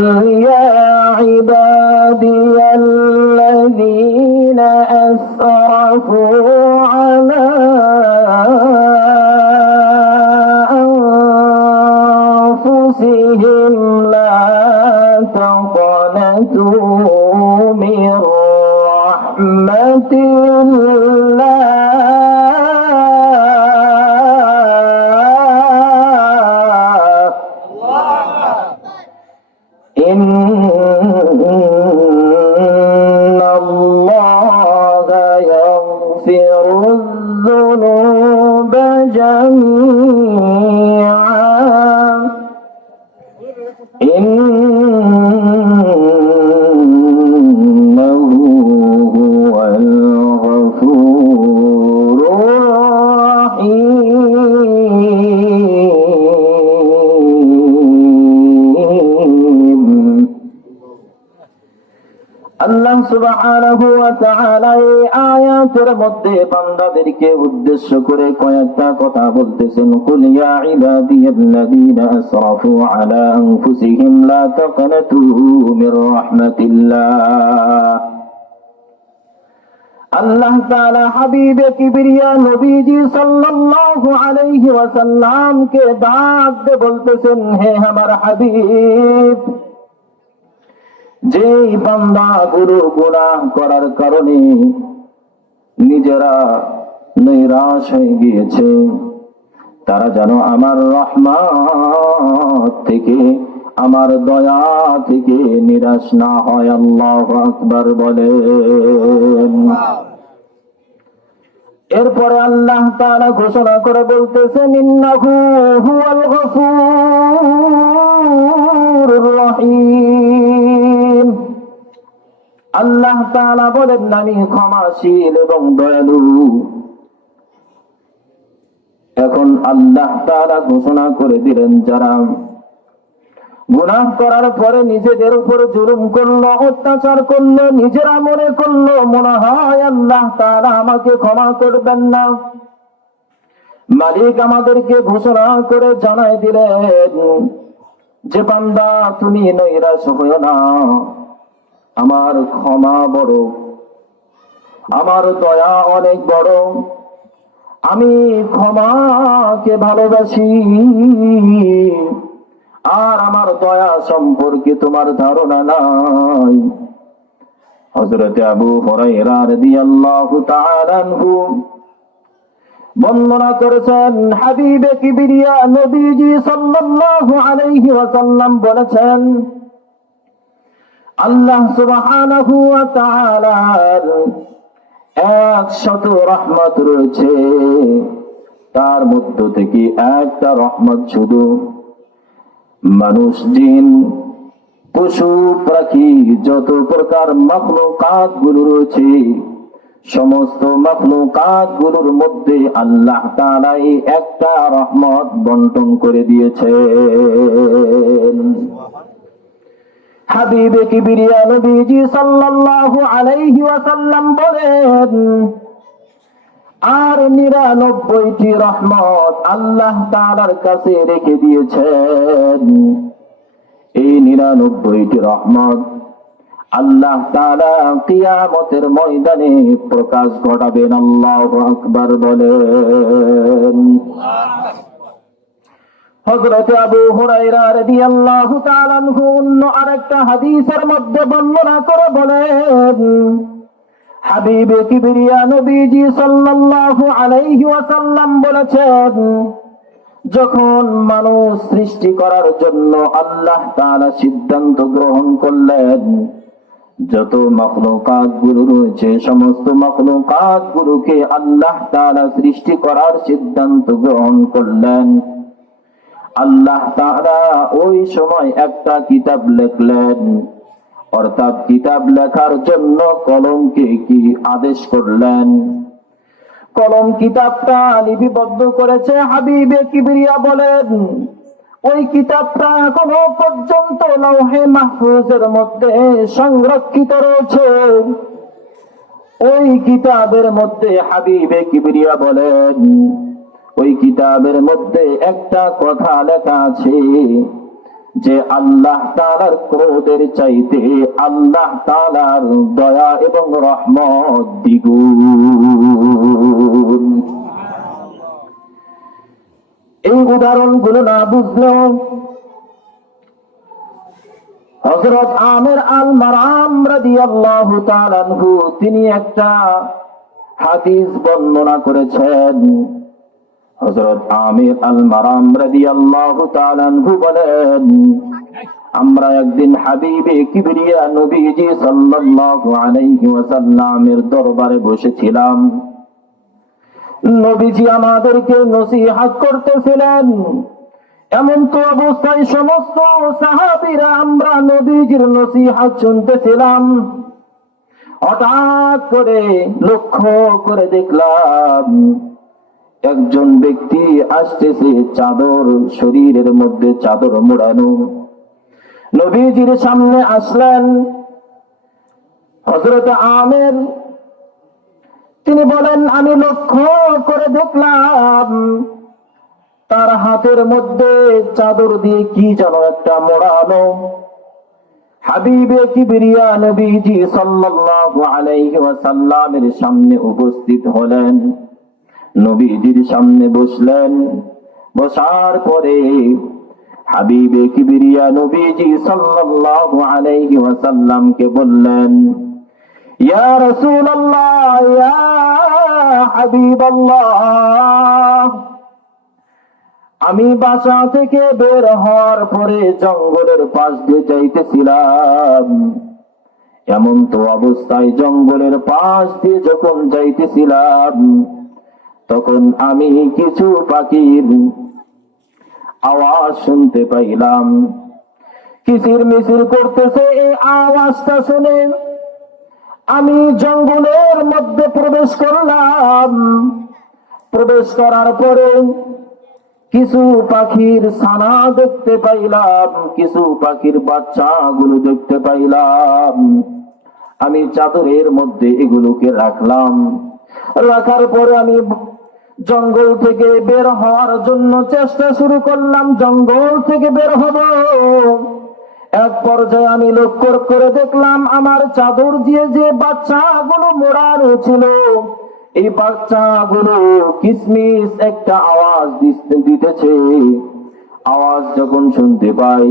يا عبادي الذين أسرفوا على أنفسهم لا تقنطوا من رحمة الله إن الله يغفر الذنوب جميعا إنه هو الغفور الرحيم আল্লাহ সুবহানাহু ওয়া তাআলা এই আয়াতের মধ্যে বান্দাদেরকে উদ্দেশ্য করে কয়েকটা কথা বলতেছেন। কুল ইয়া ইবাদিয়াল্লাযীনা আসরাফু আলা আনফুসিহিম লা তাকনাতু মির রাহমাতিল্লাহ। আল্লাহ তাআলা হাবিবে কিবরিয়া নবীজি সাল্লাল্লাহু আলাইহি ওয়াসাল্লামকে ডাক দিয়ে বলতেছেন, হে আমার হাবিব, যে বান্দাগুলো গুনাহ করার কারণে নিজেরা নিরাশ হয়ে গিয়েছে, তারা যেন আমার রহমত থেকে, আমার দয়া থেকে নিরাশ না হয়। আল্লাহু আকবার বলেন। এরপরে আল্লাহ তাআলা ঘোষণা করে বলতেছেন, ইন্নাহু হুয়াল গফুরুর রহিম। আল্লাহ তাআলা বলেন, আমি ক্ষমাশীল এবং দয়ালু। এখন আল্লাহ তাআলা ঘোষণা করে দিলেন, যারা গুনাহ করার পরে নিজেদের উপর জুলুম করলো, অত্যাচার করলো, নিজেরা মনে করলো মনে হয় আল্লাহ তাআলা আমাকে ক্ষমা করবেন না, মালিক আমাদেরকে ঘোষণা করে জানাই দিলেন যে বান্দা তুমি নৈরাশ হইও না, আমার ক্ষমা বড়, আমার দয়া অনেক বড়, আমি ক্ষমাকে ভালোবাসি, আর আমার দয়া সম্পর্কে তোমার ধারণা নাই। হযরত আবু হুরায়রা রাদিয়াল্লাহু তাআলা আনহু বর্ণনা করেছেন, হাবিবে কিবরিয়া নবীজি সাল্লাল্লাহু আলাইহি ওয়াসাল্লাম বলেছেন, আল্লাহ সুবহানাহু ওয়া তাআলার 100 রহমত রয়েছে, তার মধ্য থেকে একটা রহমত শুধু মানুষ, জিন, পশু, পাখি, যত প্রকার মাখলুকাত গুলো রয়েছে, সমস্ত মাখলুকাত গুলোর মধ্যে আল্লাহ তাআলা এই একটা রহমত বন্টন করে দিয়েছেন। হাবিবে কিবরিয়া নবীজি সাল্লাল্লাহু আলাইহি ওয়াসাল্লাম বলেন, আর 99টি রহমত আল্লাহ তাআলার কাছে রেখে দিয়েছেন। এই 99টি রহমত আল্লাহ তাআলা কিয়ামতের ময়দানে প্রকাশ ঘটাবেন। আল্লাহু আকবার বলেন। হযরত আবু হুরায়রা রাদিয়াল্লাহু তাআলা আনহু অন্য আরেকটা হাদিসের মধ্যে বর্ণনা করে বলেন, হাবিবে কিবরিয়া নবীজি সাল্লাল্লাহু আলাইহি ওয়াসাল্লাম বলেছেন, যখন মানুষ সৃষ্টি করার জন্য আল্লাহ তাআলা সিদ্ধান্ত গ্রহণ করলেন, যত মাখলুকাত গুলো রয়েছে সমস্ত মাখলুকাত গুলোকে আল্লাহ তাআলা সৃষ্টি করার সিদ্ধান্ত গ্রহণ করলেন, আল্লাহ তাআলা ওই সময় একটা কিতাব লিখলেন, অর্থাৎ কিতাব লেখার জন্য কলমকে কি আদেশ করলেন। কলম কিতাবটা লিপিবদ্ধ করেছে। হাবিবে কিবরিয়া বলেন, ওই কিতাবটা এখনো পর্যন্ত লৌহে মাহফুজের মধ্যে সংরক্ষিত রয়েছে। ওই কিতাবের মধ্যে হাবিবে কিবরিয়া বলেন, ওই কিতাবের মধ্যে একটা কথা লেখা আছে, যে আল্লাহ তাআলার ক্রোধের চাইতে আল্লাহ তাআলার দয়া এবং রহমত দ্বিগুণ। এই উদাহরণগুলো না বুঝলেও হযরত আমির আল মারাম রাদিয়াল্লাহু তাআলা আনহু তিনি একটা হাদিস বর্ণনা করেছেন। হযরত আমির আল মারাম রাদিয়াল্লাহু তাআলা আনহু বলেন, আমরা একদিন হাবিবে কিবরিয়া নবীজি সাল্লাল্লাহু আলাইহি ওয়াসাল্লামের দরবারে বসেছিলাম। নবীজি আমাদেরকে নসিহত করতেছিলেন। এমন তো অবস্থায় সমস্ত সাহাবীরা আমরা নবীজির নসিহত শুনতেছিলাম। হঠাৎ করে লক্ষ্য করে দেখলাম একজন ব্যক্তি আসতেছে, চাদর, শরীরের মধ্যে চাদর মোড়ানো। নবীজির সামনে আসলেন। হযরত আমির তিনি বলেন, আমি লক্ষ্য করে দেখলাম তার হাতের মধ্যে চাদর দিয়ে কি যেন একটা মোড়ানো। হাবিবে কিবরিয়া নবীজি সাল্লাল্লাহু আলাইহি ওয়াসাল্লামের সামনে উপস্থিত হলেন। নবীজির সামনে বসলেন। বসার পরে হাবিবে কিবরিয়া নবীজি সাল্লাল্লাহু আলাইহি ওয়াসাল্লামকে বললেন, ইয়া রাসূলুল্লাহ, ইয়া হাবিবাল্লাহ, আমি বাসা থেকে বের হওয়ার পরে জঙ্গলের পাশ দিয়ে যাইতেছিলাম। এমন তো অবস্থায় জঙ্গলের পাশ দিয়ে যখন যাইতেছিলাম তখন আমি কিছু পাখির আওয়াজ শুনতে পাইলাম। কিচির মিচির করতেছে। এই আওয়াজটা শুনে আমি জঙ্গলের মধ্যে প্রবেশ করলাম। প্রবেশ করার পরে কিছু পাখির ছানা দেখতে পাইলাম, কিছু পাখির বাচ্চাগুলো দেখতে পাইলাম। আমি চাদরের মধ্যে এগুলোকে রাখলাম। রাখার পরে আমি জঙ্গল থেকে বের হওয়ার জন্য চেষ্টা শুরু করলাম। জঙ্গল থেকে বের হব। এক পর্যায়ে আমি লক্ষ্য করে দেখলাম আমার চাদর দিয়ে যে বাচ্চাগুলো মোড়ানো ছিল, এই বাচ্চাগুলো কিসমিস একটা আওয়াজ দিতেছে। আওয়াজ যখন শুনতে পাই,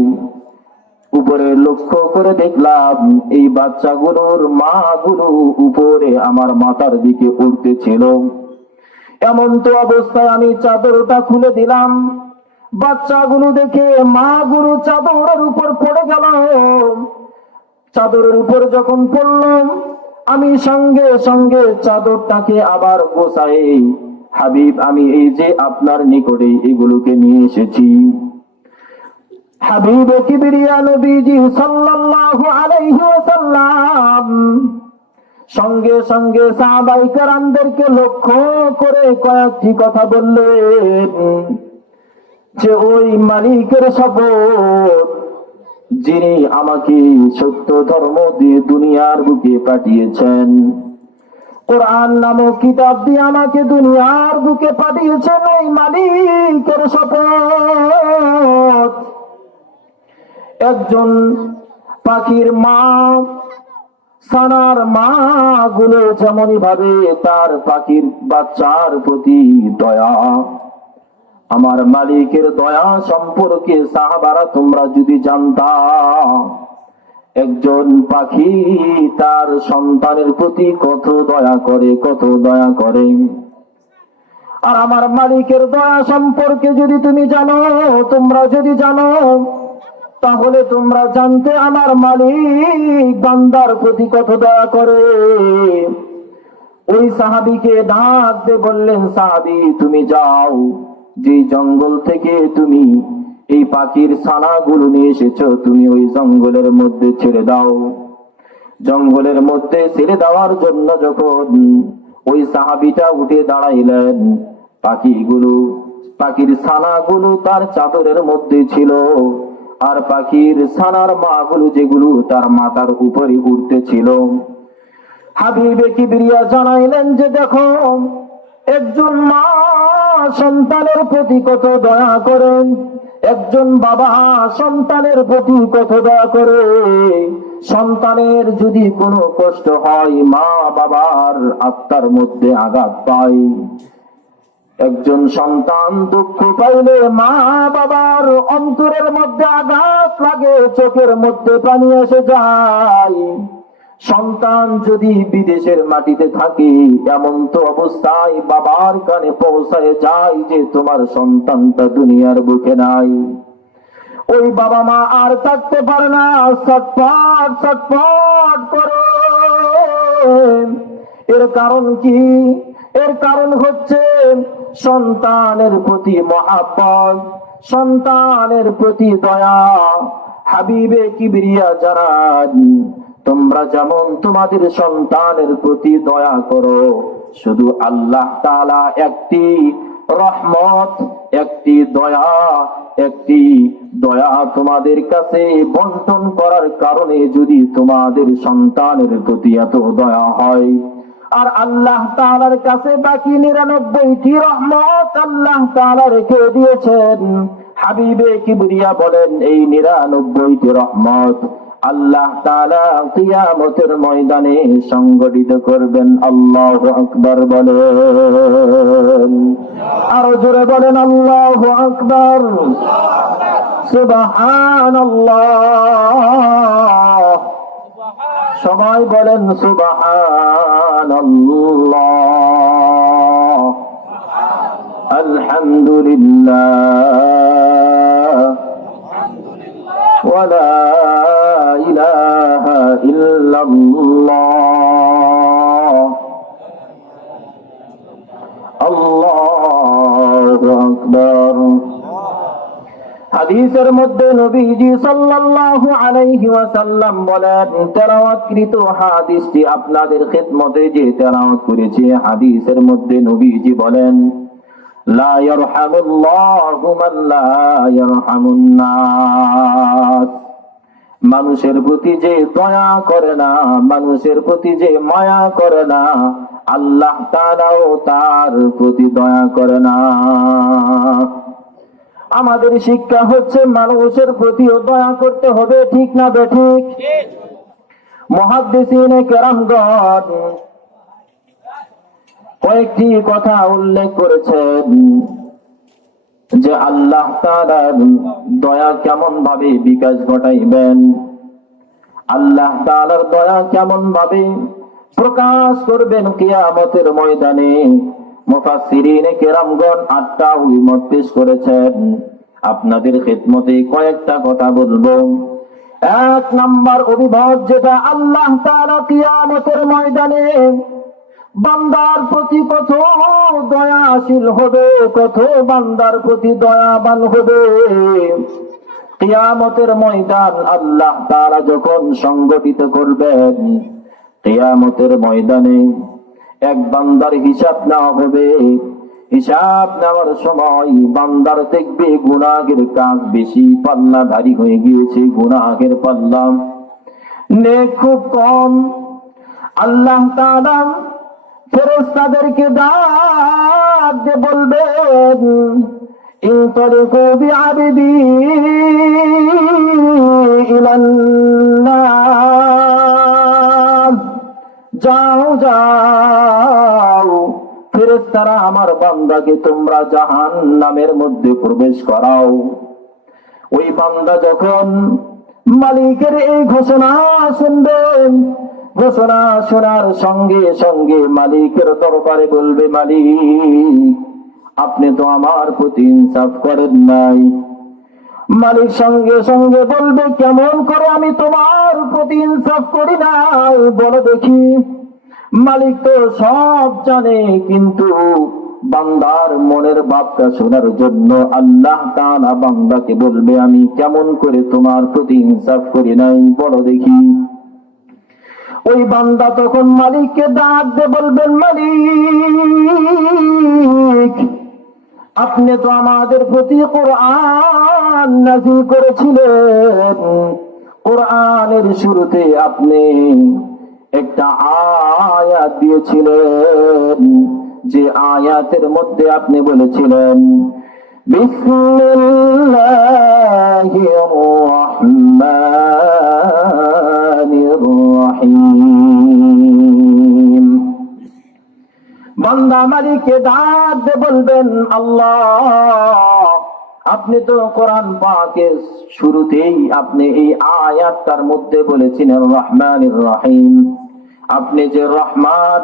উপরে লক্ষ্য করে দেখলাম এই বাচ্চাগুলোর মাগুলো উপরে আমার মাথার দিকে উঠতেছিল। এমন তো অবস্থায় আমি চাদরটা খুলে দিলাম। বাচ্চাগুলো দেখে মাগুলো চাদরের উপর পড়ে গেল। চাদরের উপর যখন পড়লাম আমি সঙ্গে সঙ্গে চাদরটাকে আবার গোছাই, হাবিব আমি এই যে আপনার নিকটে এগুলোকে নিয়ে এসেছি। হাবিবে কিবরিয়া নবীজি সাল্লাল্লাহু আলাইহি ওয়াসাল্লাম সঙ্গে সঙ্গে সাহাবায়ে কেরামদেরকে লক্ষ্য করে কয়েকটি কথা বললেন যে ওই মালিকের শপথ যিনি আমাকে সত্য ধর্ম দিয়ে দুনিয়ার বুকে পাঠিয়েছেন, কোরআন নামক কিতাব দিয়ে আমাকে দুনিয়ার বুকে পাঠিয়েছেন, ওই মালিকের শপথ একজন পাখির মা ছানার মা গুলো যেমনই ভাবে তার পাখির বাচ্চার প্রতি দয়া, আমার মালিকের দয়া সম্পর্কে সাহাবারা তোমরা যদি জানতা, একজন পাখি তার সন্তানের প্রতি কত দয়া করে, কত দয়া করে। আর আমার মালিকের দয়া সম্পর্কে যদি তুমি জানো, তোমরা যদি জানো, তাহলে তোমরা জানতে আমার মালিক বান্দার প্রতি কত দয়া করে। ওই সাহাবীকে ডাক দিয়ে বললেন, সাহাবী তুমি যাও, যে জঙ্গল থেকে তুমি এই পাখির ছানাগুলো নিয়ে এসেছো, তুমি ওই জঙ্গলের মধ্যে ছেড়ে দাও। জঙ্গলের মধ্যে ছেড়ে দেওয়ার জন্য যখন ওই সাহাবীটা উঠে দাঁড়াইলেন, পাখির ছানাগুলো তার চাদরের মধ্যে ছিল, আর পাখির ছানার মাগুলো যেগুলো তার মাথার উপরে উঠতেছিল। হাবিবে কিবরিয়া জানাইলেন যে দেখো, একজন মা সন্তানের প্রতি কত দয়া করেন, একজন বাবা সন্তানের প্রতি কত দয়া করে। সন্তানের যদি কোনো কষ্ট হয়, মা বাবার আত্মার মধ্যে আঘাত পায়। একজন সন্তান দুঃখ পাইলে মা বাবার অন্তরের মধ্যে আঘাত লাগে, চোখের মধ্যে পানি এসে যায়। সন্তান যদি বিদেশের মাটিতে থাকে, এমন তো অবস্থায় বাবার কানে পৌঁছায় যায় যে তোমার সন্তানটা দুনিয়ার বুকে নাই। ওই বাবা মা আর থাকতে পারে না, ছটফট ছটফট করে। এর কারণ কি? এর কারণ হচ্ছে সন্তানের প্রতি মহাব্বত, সন্তানের প্রতি দয়া। হাবিবে কিবরিয়া জানান, তোমরা যেমন তোমাদের সন্তানের প্রতি দয়া করো, শুধু আল্লাহ তাআলা একটি রহমত, একটি দয়া তোমাদের কাছে বন্টন করার কারণে যদি তোমাদের সন্তানের প্রতি এত দয়া হয়, আর আল্লাহ তাআলার কাছে বাকি 99টি রহমত আল্লাহ তাআলা রেখে দিয়েছেন। হাবিবে কিবরিয়া বলেন, এই 99টি রহমত আল্লাহ তাআলা কিয়ামতের ময়দানে সংগঠিত করবেন। আল্লাহু আকবার বলেন, আরো জোরে বলেন আল্লাহু আকবার। সুবহানাল্লাহ, সবাই বলেন সুবহানাল্লাহ, আলহামদুলিল্লাহ, ওয়া লা ইলাহা ইল্লাল্লাহ, আল্লাহু আকবার। হাদিসের মধ্যে নবীজি সাল্লাল্লাহু আলাইহি ওয়াসাল্লাম বলেন, তেলাওয়াতকৃত হাদিসটি আপনাদের খিদমতে যে তেলাওয়াত করেছে, হাদিসের মধ্যে নবীজি বলেন, লা ইয়ারহামুল্লাহু মান লা ইয়ারহামুন নাস। মানুষের প্রতি যে দয়া করে না, মানুষের প্রতি যে মায়া করে না, আল্লাহ তাআলাও তার প্রতি দয়া করে না। আমাদের শিক্ষা হচ্ছে মানুষের প্রতিও দয়া করতে হবে, ঠিক না বেঠিক? মুহাদ্দিসিনে কেরামগণ কয়েকটি কথা উল্লেখ করেছেন যে আল্লাহ তাআলার দয়া কেমন ভাবে বিকাশ ঘটাইবেন, আল্লাহ তাআলার দয়া কেমন ভাবে প্রকাশ করবেন কিয়ামতের ময়দানে। মুফাসসিরিনে কেরামগণ 8টা অভিমত পেশ করেছেন। আপনাদের খিদমতে কয়েকটা কথা বলবো। 1 নাম্বার অভিমত, যেটা আল্লাহ তাআলা কিয়ামতের ময়দানে বান্দার প্রতি কত দয়াশীল হবে, কত বান্দার প্রতি দয়াবান হবে। কিয়ামতের ময়দান আল্লাহ তাআলা যখন সংগঠিত করবেন, কিয়ামতের ময়দানে এক বান্দার হিসাব নেওয়া হবে। হিসাব নেওয়ার সময় বান্দার দেখবে গুনাহের কাজ বেশি, পাল্লা ভারী হয়ে গিয়েছে, গুনাহের পাল্লা নেক খুব কম। আল্লাহ তাআলা ফেরেশতাদেরকে ডাক দিয়ে বলবেন, ইনতালিকু বিআবদি ইলান নার, যাও যাও ফেরেশতারা আমার বান্দাকে তোমরা জাহান্নামের মধ্যে প্রবেশ করাও। ওই বান্দা যখন মালিকের এই ঘোষণা শুনবেন, ঘোষণা শোনার সঙ্গে সঙ্গে মালিকের দরবারে বলবে, মালিক আপনি তো আমার প্রতি ইনসাফ করেন নাই। মালিক সঙ্গে সঙ্গে বলবে, কেমন করে আমি তোমার প্রতি ইনসাফ করি নাই বলো দেখি। মালিক তো সব জানে, কিন্তু বান্দার মনের ভাবটা শোনার জন্য আল্লাহ তাআলা বান্দাকে বলবে, আমি কেমন করে তোমার প্রতি ইনসাফ করি নাই বলো দেখি। ওই বান্দা তখন মালিককে ডাক দিয়ে বলবেন, মালিক আপনি তো আমাদের প্রতি কোরআন নাযিল করেছিলেন, কোরআনের শুরুতে আপনি একটা আয়াত দিয়েছিলেন, যে আয়াতের মধ্যে আপনি বলেছিলেন বিসমিল্লাহির রহমানির রহিম। বান্দা মালিককে ডাক দিয়ে বলবেন, আল্লাহ, আপনি তো কোরআন পাকের শুরুতেই আপনি এই আয়াতটার মধ্যে বলেছেন রহমানির রহিম। আপনি যে রহমান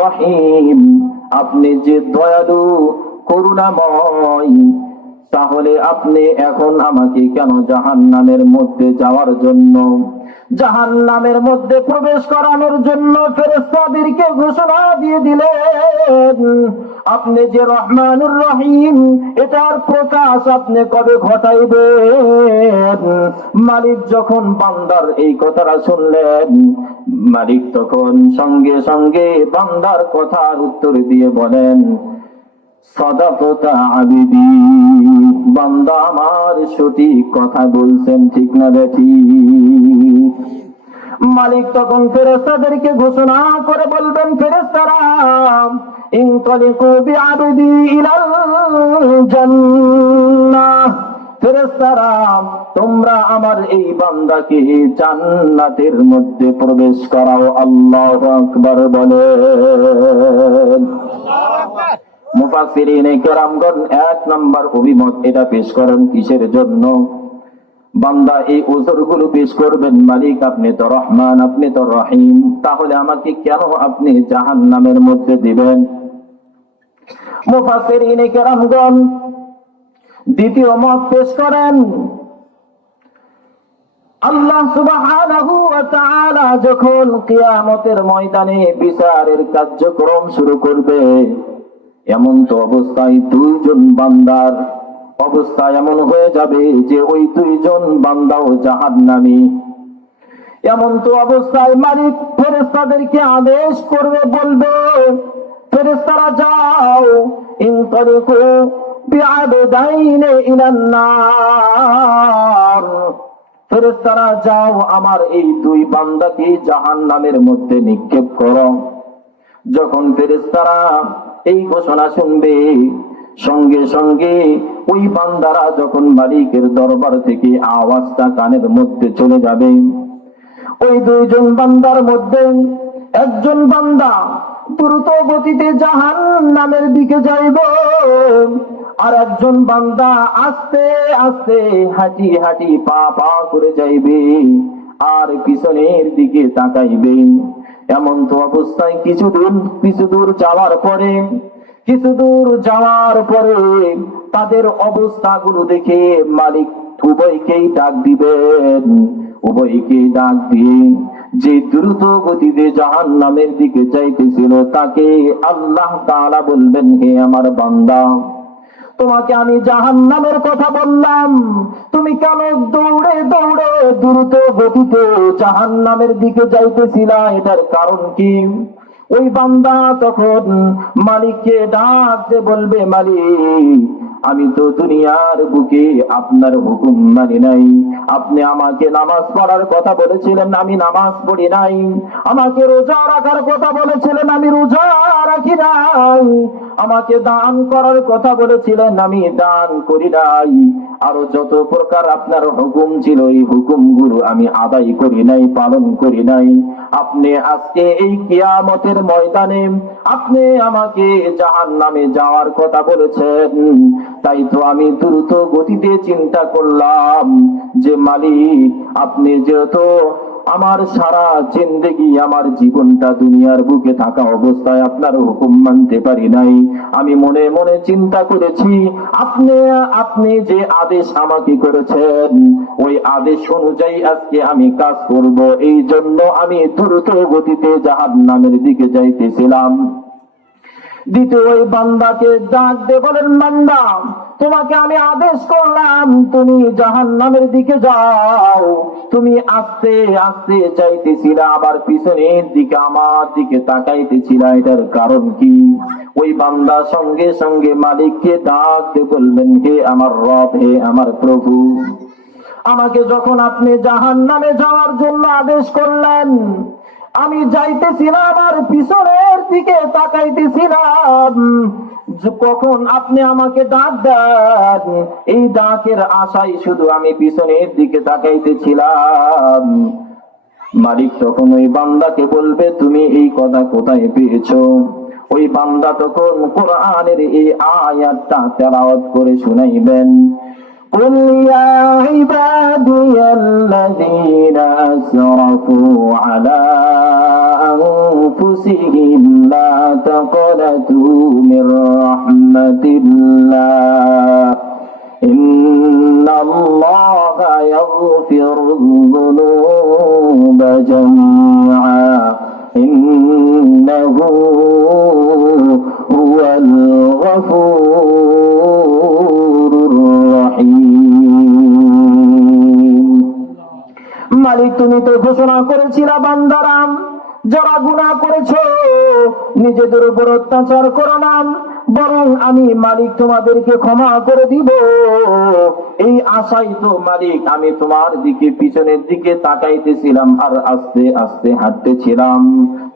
রহিম, আপনি যে দয়ালু করুণাময়, তাহলে আপনি এখন আমাকে কেন জাহান্নামের মধ্যে যাওয়ার জন্য, জাহান্নামের মধ্যে প্রবেশ করানোর জন্য ফেরেশতাদেরকে ঘোষণা দিয়ে দিলেন? আপনি যে রহমানুর রহিম, এটার প্রকাশ আপনি কবে ঘটাইবেন? মালিক যখন বান্দার এই কথাটা শুনলেন, মালিক তখন সঙ্গে সঙ্গে বান্দার কথার উত্তর দিয়ে বলেন, সাদাকাতা আবিদি, বান্দা আমার সঠিক কথা বলছেন, ঠিক না বেঠিক? মালিক তখন ফেরেশতাদেরকে ঘোষণা করে বলবেন, ফেরেশতারা, ইনতালিকু বিআবদি ইলাল জান্নাহ, ফেরেশতারা, তোমরা আমার এই বান্দাকে জান্নাতের মধ্যে প্রবেশ করাও। আল্লাহু আকবার বলেন। মুফাসসিরিনে কেরামগণ এক নাম্বার অভিমত এটা পেশ করেন, কিসের জন্য বান্দা এই উযরগুলো পেশ করবেন? মালিক আপনি তো রহমান, আপনি তো রহিম, তাহলে আমাকে কেন আপনি জাহান্নামের মধ্যে দিবেন? মুফাসসিরিনে কেরামগণ দ্বিতীয় মত পেশ করেন, আল্লাহ সুবহানাহু ওয়া তাআলা যখন কিয়ামতের ময়দানে বিচারের কার্যক্রম শুরু করবে, এমন তো অবস্থায় দুইজন বান্দার অবস্থা এমন হয়ে যাবে যে ওই দুইজন বান্দাও জাহান্নামী। এমন তো অবস্থায় মালিক ফেরেশতাদেরকে আদেশ করবে, বলবে, ফেরেশতারা যাও, ইনতালিকু বিআবদাইনি ইলান নার, ফেরেশতারা যাও আমার এই দুই বান্দাকে জাহান্নামের মধ্যে নিক্ষেপ করো। যখন ফেরেশতারা এই ঘোষণা শুনবে, সঙ্গে সঙ্গে ওই বান্দারা যখন মালিকের দরবার থেকে আওয়াজটা কানের মধ্যে চলে যাবে, ওই দুইজন বান্দার মধ্যে একজন বান্দা দ্রুত গতিতে জাহান্নামের দিকে যাইব, আর একজন বান্দা আস্তে আস্তে হাঁটি হাঁটি পা পা করে যাইবে আর পিছনের দিকে তাকাইবে। এমন তো অবস্থায় কিছু দূর যাওয়ার পরে তাদের অবস্থাগুলো দেখে মালিক উভয়কেই ডাক দিবেন। উভয়কেই ডাক দিয়ে যে দ্রুত গতিতে জাহান্নামের দিকে যাইতেছিল তাকে আল্লাহ তাআলা বলবেন, হে আমার বান্দা, তোমাকে আমি জাহান্নামের কথা বললাম, তুমি কেন দৌড়ে দৌড়ে দ্রুত গতিতে জাহান্নামের দিকে যাইতেছিলা? এটার কারণ কি? ওই বান্দা তখন মালিককে ডাক দিয়ে বলবে, মালিক, আমি তো দুনিয়ার বুকে আপনার হুকুম মানি নাই। আপনি আমাকে নামাজ পড়ার কথা বলেছিলেন, আমি নামাজ পড়ি নাই। আমাকে রোজা রাখার কথা বলেছিলেন, আমি রোজা রাখি নাই। আমাকে দান করার কথা বলেছিলেন, আমি দান করি নাই। আরো যত প্রকার আপনার হুকুম ছিল, এই হুকুমগুলো আমি আদায় করি নাই, পালন করি নাই। আপনি আজকে এই কিয়ামতের ময়দানে আপনি আমাকে জাহান্নামে যাওয়ার কথা বলেছেন, তাই তো আমি দ্রুত গতিতে চিন্তা করলাম যে মালিক, আপনি যেহেতু আমার সারা জিন্দেগি, আমার জীবনটা দুনিয়ার বুকে থাকা অবস্থায় আপনার হুকুম মানতে পারি নাই। আমি মনে মনে চিন্তা করেছি আপনি যে আদেশ আমাকে করেছেন, ওই আদেশ অনুযায়ী আজকে আমি কাজ করব। এই জন্য আমি দ্রুত গতিতে জাহান্নামের দিকে যাইতেছিলাম। দ্বিতীয় ওই বান্দাকে ডাক দিয়ে বলেন, বান্দা, তোমাকে আমি আদেশ করলাম তুমি জাহান্নামের দিকে যাও, তুমি আস্তে আস্তে যাইতেছিলা, আবার পিছনের দিকে আমার দিকে তাকাইতেছিলা, এটার কারণ কি? ওই বান্দা সঙ্গে সঙ্গে মালিককে ডাক দিয়ে বলবেন, হে আমার রব, হে আমার প্রভু, আমাকে যখন আপনি জাহান্নামে যাওয়ার জন্য আদেশ করলেন, আমি যাইতেছিলাম আর পিছনের দিকে তাকাইতেছিলাম। কখন আপনি আমাকে ডাক দেন, এই ডাকের আশায় শুধু আমি পিছনের দিকে তাকাইতেছিলাম। মালিক তখন ওই বান্দাকে বলবে, তুমি এই কথা কোথায় পেয়েছো? ওই বান্দা তখন কোরআনের এই আয়াতটা তেলাওয়াত করে শুনাইবেন। قل يا عبادي الذين أسرفوا على أنفسهم لا تقنطوا من رحمة الله إن الله يغفر الذنوب جميعا إنه هو الغفور الرحيم। মালিক তুমি তো ঘোষণা করেছিলা বান্দারাম, যারা গুনাহ করেছো নিজেদের উপর অত্যাচার করো না, বরং আমি মালিক তোমাদেরকে ক্ষমা করে দিব। এই আশাই তো মালিক আমি তোমার দিকে পিছনের দিকে তাকাইতেছিলাম আর আস্তে আস্তে হাঁটতেছিলাম।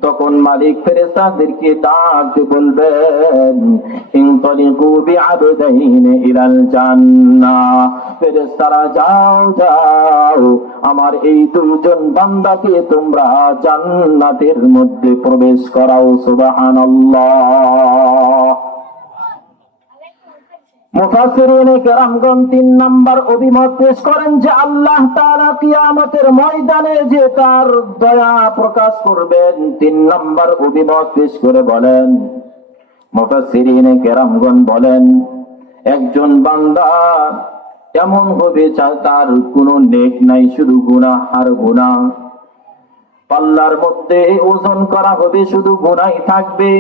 তখন মালিক ফেরেশতাদেরকে ডাকতে বলবেন, ইনতালিকু বিআবদাইন ইলাল জান্নাহ, ফেরেশতারা যাও যাও, আমার এই দুইজন বান্দাকে তোমরা জান্নাতের মধ্যে প্রবেশ করাও। সুবহানাল্লাহ। মুফাসসিরিনে কেরামগণ 3 নাম্বার অভিমত পেশ করেন যে আল্লাহ তাআলা কিয়ামতের ময়দানে যে তার দয়া প্রকাশ করবেন। 3 নাম্বার অভিমত পেশ করে বলেন, মুফাসসিরিনে কেরামগণ বলেন, একজন বান্দা এমন হবে তার কোনো নেক নাই, শুধু গুনাহ আর গুনাহ। পাল্লার মধ্যে ওজন করা হবে, শুধু গুনাহই থাকবে।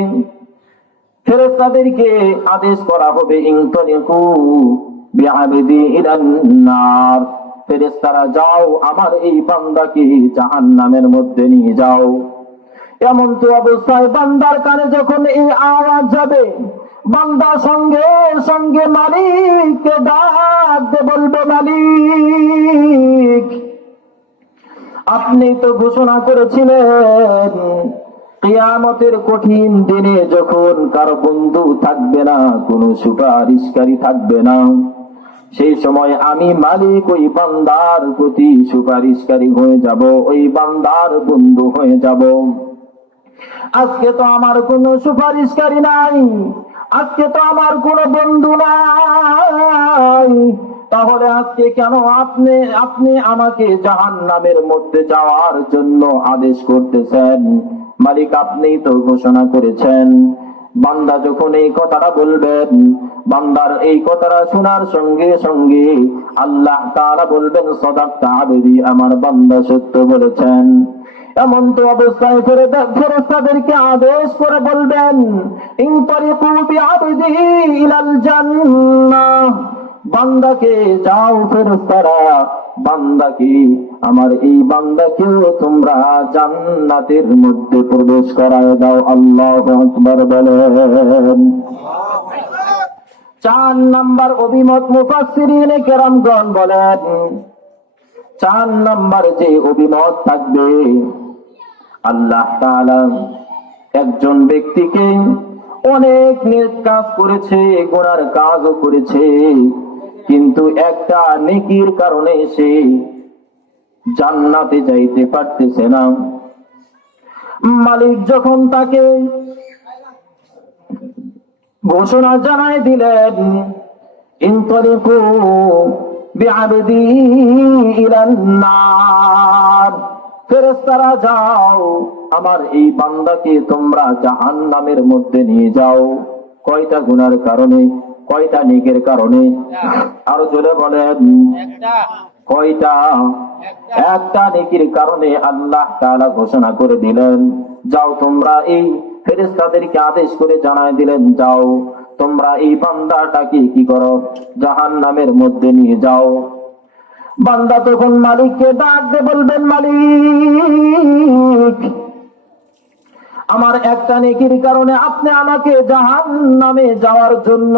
ফেরেশতাদেরকে আদেশ করা হবে, ইনতালিকু বিআবদি ইলান নার, ফেরেশতারা যাও আমার এই বান্দাকে জাহান্নামের মধ্যে নিয়ে যাও। এমন তো অবস্থায় বান্দার কানে যখন এই আওয়াজ যাবে, বান্দা সঙ্গে সঙ্গে মালিককে ডাক দিয়ে বলবে, মালিক আপনি তো ঘোষণা করেছিলেন কিয়ামতের কঠিন দিনে যখন কারো বন্ধু থাকবে না, কোনো সুপারিশকারী থাকবে না, সেই সময় আমি মালিক ওই বান্দার প্রতি সুপারিশকারী হয়ে যাব, ওই বান্দার বন্ধু হয়ে যাব। আজকে তো আমার কোনো সুপারিশকারী নাই, আজকে তো আমার কোনো বন্ধু নাই, তাহলে আজকে কেন আপনি আমাকে জাহান্নামের মধ্যে যাওয়ার জন্য আদেশ করতেছেন? মালিক আপনিই তো ঘোষণা করেছেন। বান্দা যখন এই কথাটা বলবেন, বান্দার এই কথাটা শোনার সঙ্গে সঙ্গে আল্লাহ তাআলা বলবেন, সাদাকতা আবদি, আমার বান্দা সত্য বলেছেন। এমন তো অবস্থায় ফেরেশতাদেরকে আদেশ করে বলবেন, ইনতালিকু বিআবদি ইলাল জান্নাহ, বান্দাকে যাও ফেরেশতারা, বান্দাকে আমার এই বান্দাকেও তোমরা জান্নাতের মধ্যে প্রবেশ করায় দাও। আল্লাহু আকবার বলেন। 4 নাম্বার অভিমত মুফাসসিরিনে কেরামগণ বলেন, 4 নাম্বার যে অভিমত থাকবে, আল্লাহ তাআলা একজন ব্যক্তিকে অনেক নেক কাজ করেছে, গুনার কাজও করেছে, কিন্তু একটা নেকির কারণে সে জান্নাতে যাইতে পারতেছে না। মালিক যখন তাকে ঘোষণা জানাই দিলেন, ইনতালিকু বিআবদি ইলান নার, ফেরেশতারা যাও আমার এই বান্দাকে তোমরা জাহান্নামের মধ্যে নিয়ে যাও। কয়টা গুনার কারণে, কয়টা নেকের কারণে? আরো জোরে বলেন, কয়টা? একটা নেকির কারণে আল্লাহ তাআলা ঘোষণা করে দিলেন, যাও তোমরা এই ফেরেশতাদেরকে আদেশ করে জানায় দিলেন, যাও তোমরা এই বান্দাটাকে কি করো, জাহান্নামের মধ্যে নিয়ে যাও। বান্দা তখন মালিককে ডাক দিয়ে বলবেন, মালিক আমার একটা নেকির কারণে আপনি আমাকে জাহান্নামে যাওয়ার জন্য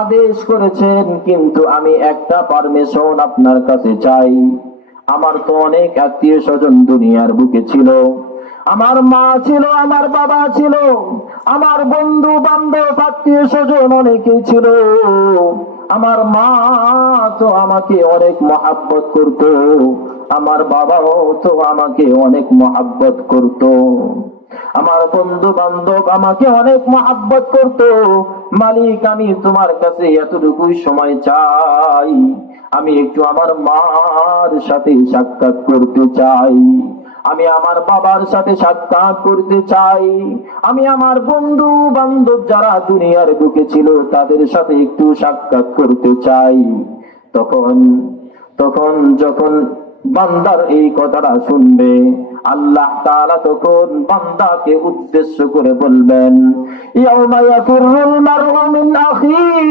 আদেশ করেছেন, কিন্তু আমি একটা পারমিশন আপনার কাছে চাই। আমার তো অনেক আত্মীয় স্বজন দুনিয়ার বুকে ছিল, আমার মা ছিল, আমার বাবা ছিল, আমার বন্ধু বান্ধব আত্মীয় স্বজন অনেকেই ছিল। আমার মা তো আমাকে অনেক মহাব্বত করত, আমার বাবাও তো আমাকে অনেক মহাব্বত করত, আমার বন্ধু বান্ধব আমাকে অনেক মহাব্বত করত। মালিক, আমি তোমার কাছে এতটুকুই সময় চাই, আমি একটু আমার মার সাথে সাক্ষাৎ করতে চাই, আমি আমার বাবার সাথে সাক্ষাৎ করতে চাই, আমি আমার বন্ধু বান্ধব যারা দুনিয়ার বুকে ছিল তাদের সাথে একটু সাক্ষাৎ করতে চাই। তখন তখন যখন বান্দার এই কথাটা শুনবে, আল্লাহ তাআলা তখন বান্দাকে উদ্দেশ্য করে বলবেন, ইয়াউমা ইয়াফিরুল মারউ মিন আখিহি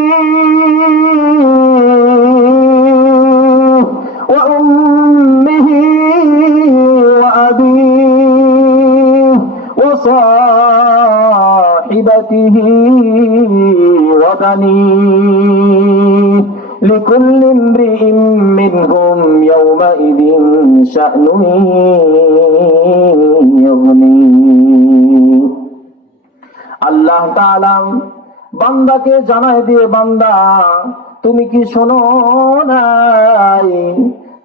ওয়া উম্মিহি ওয়া আবিহি ওয়া সাহিবাতিহি ওয়া বানিহি লিকুল্লি ইমরিইন মিনহুম ইয়াওমাইযিন শা'নুন ইউগনিহি। আল্লাহ তাআলা বান্দাকে জানায় দিয়ে, বান্দা তুমি কি শোনো নাই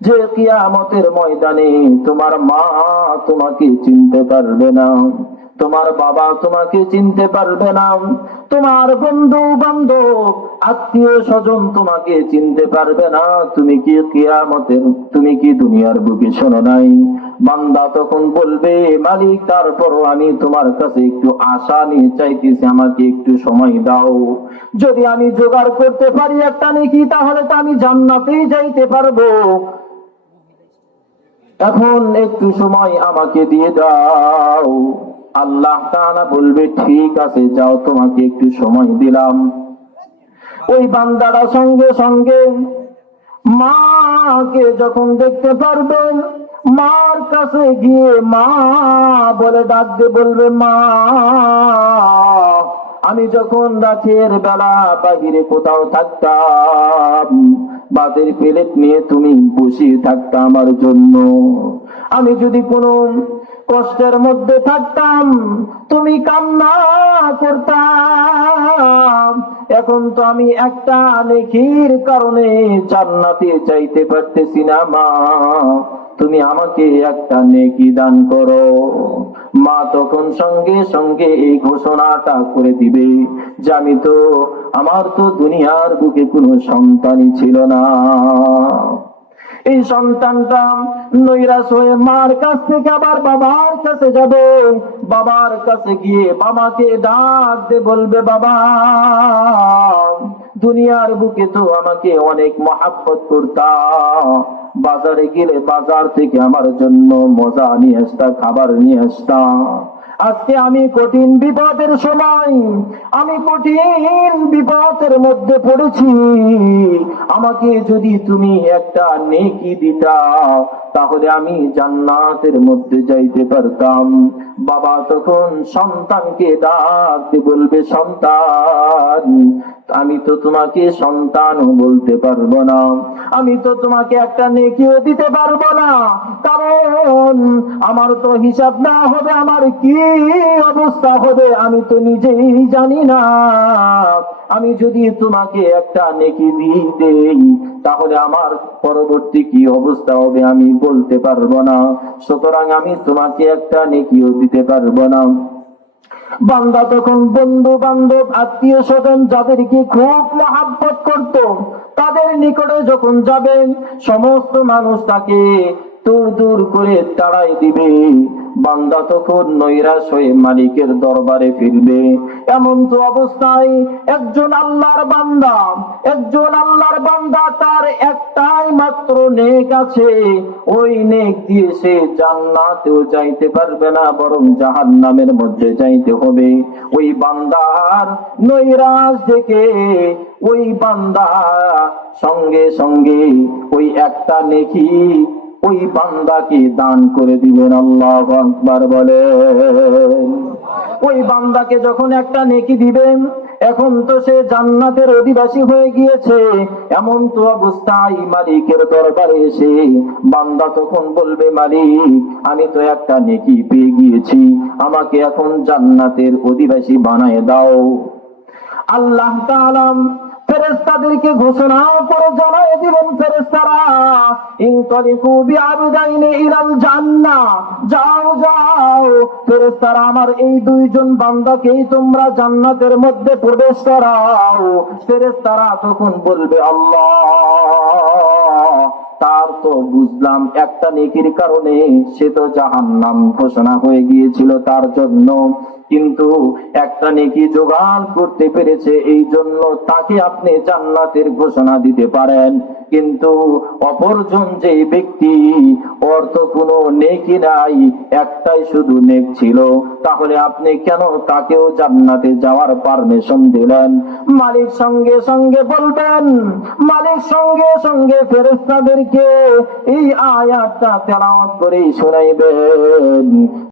যে কিয়ামতের ময়দানে তোমার মা তোমাকে চিনতে পারবে না, তোমার বাবা তোমাকে চিনতে পারবে না, তোমার বন্ধু বান্ধব আত্মীয় স্বজন তোমাকে চিনতে পারবে না। তুমি কি দুনিয়ার বুকে শোনো নাই? বান্দা তখন বলবে, মালিক তারপরও আমি তোমার কাছে একটু আশা নিয়ে চাইতেছি, আমাকে একটু সময় দাও, যদি আমি জোগাড় করতে পারি একটা নেকি তাহলে তো আমি জান্নাতেই যাইতে পারবো, এখন একটু সময় আমাকে দিয়ে দাও। আল্লাহ তাআলা বলবে, ঠিক আছে যাও, তোমাকে একটু সময় দিলাম। ওই বান্দারা সঙ্গে সঙ্গে মাকে যখন দেখতে পারবেন, মার কাছে গিয়ে মা বলে ডাক দিয়ে বলবে, মা আমি যখন রাতের বেলা বাহিরে কোথাও থাকতাম, ভাতের প্লেট নিয়ে তুমি বসে থাকতাম আমার জন্য, আমি যদি কোনো কষ্টের মধ্যে থাকতাম তুমি কান্না করতাম, এখন তো আমি একটা নেকির কারণে জান্নাতে যাইতে পারতেছি না, মা তুমি আমাকে একটা নেকি দান করো। মা তখন সঙ্গে সঙ্গে এই ঘোষণাটা করে দিবে যে আমার তো দুনিয়ার বুকে কোনো সন্তানই ছিল না, এই সন্তানটা নৈরাশ হয়ে মার কাছ থেকে আবার বাবার কাছে যাবে, বাবার কাছে গিয়ে বাবাকে ডাক দিয়ে বলবে, বাবা দুনিয়ার বুকে তো আমাকে অনেক মহাব্বত করতা, বাজারে গেলে বাজার থেকে আমার জন্য মজা নিয়ে আসতা, খাবার নিয়ে আসতা, আজকে আমি কঠিন বিপদের সময়, আমি কঠিন বিপদের মধ্যে পড়েছি, আমাকে যদি তুমি একটা নেকি দিতা তাহলে আমি জান্নাতের মধ্যে যাইতে পারতাম। বাবা তখন সন্তানকে ডাক দিয়ে বলবে, সন্তান আমি তো তোমাকে সন্তানও বলতে পারবো না, আমি তো তোমাকে একটা নেকিও দিতে পারবো না, কারণ আমার তো হিসাব না হবে আমার কি অবস্থা হবে আমি তো নিজেই জানি না, আমি যদি তোমাকে একটা নেকি দিয়ে দেই তাহলে আমার পরবর্তী কি অবস্থা হবে আমি বলতে পারবো না, সুতরাং আমি তোমাকে একটা নেকিও দিতে পারবো না। বান্দা তখন বন্ধু বান্ধব আত্মীয় স্বজন যাদেরকে খুব মহাব্বত করত তাদের নিকটে যখন যাবেন, সমস্ত মানুষ তাকে দূর দূর করে তাড়াই দিবে, বান্দা তখন নৈরাশ হয়ে মালিকের দরবারে ফিরবে। এমন তো অবস্থায় একজন আল্লাহর বান্দা তার একটাই মাত্র নেক আছে, ওই নেক দিয়ে সে জান্নাতেও যাইতে পারবে না, বরং জাহান্নামের মধ্যে যাইতে হবে। ওই বান্দার নৈরাশ দেখে ওই বান্দা সঙ্গে সঙ্গে ওই একটা নেকি ওই বান্দাকে দান করে দিবেন। আল্লাহু আকবার বলেন। ওই বান্দাকে যখন একটা নেকি দিবেন, এখন তো সে জান্নাতের অধিবাসী হয়ে গিয়েছে, এমন তো অবস্থায় মালিকের দরবারে এসে বান্দা তখন বলবে, মালিক আমি তো একটা নেকি পেয়ে গিয়েছি, আমাকে এখন জান্নাতের অধিবাসী বানায় দাও। আল্লাহ তাআলা ফেরেশতাদেরকে ঘোষণা করে জানায় দিবেন, ফেরেশতারা ইনতালিকু বিআবদাইনি ইলাল জান্নাহ, যাও যাও ফেরেশতারা আমার এই দুইজন বান্দাকেই তোমরা জান্নাতের মধ্যে প্রবেশ করাও। ফেরেশতারা তখন বলবে, আল্লাহ তার তো বুঝলাম একটা নেকির কারণে সে তো জাহান্নাম ঘোষণা হয়ে গিয়েছিল তার জন্য, কিন্তু একটা নেকি জোগাড় করতে পেরেছে, এই জন্য তাকে আপনি জান্নাতের ঘোষণা দিতে পারেন। কিন্তু অপরজন যে ব্যক্তি, ওর তো কোনো নেকি নাই, একটাই শুধু নেক ছিল, তাহলে আপনি কেন তাকেও জান্নাতে যাওয়ার পারমিশন দিলেন? মালিক সঙ্গে সঙ্গে বলবেন, মালিক সঙ্গে সঙ্গে ফেরেশতাদেরকে এই আয়াতটা তেলাওয়াত করে শোনাইবেন।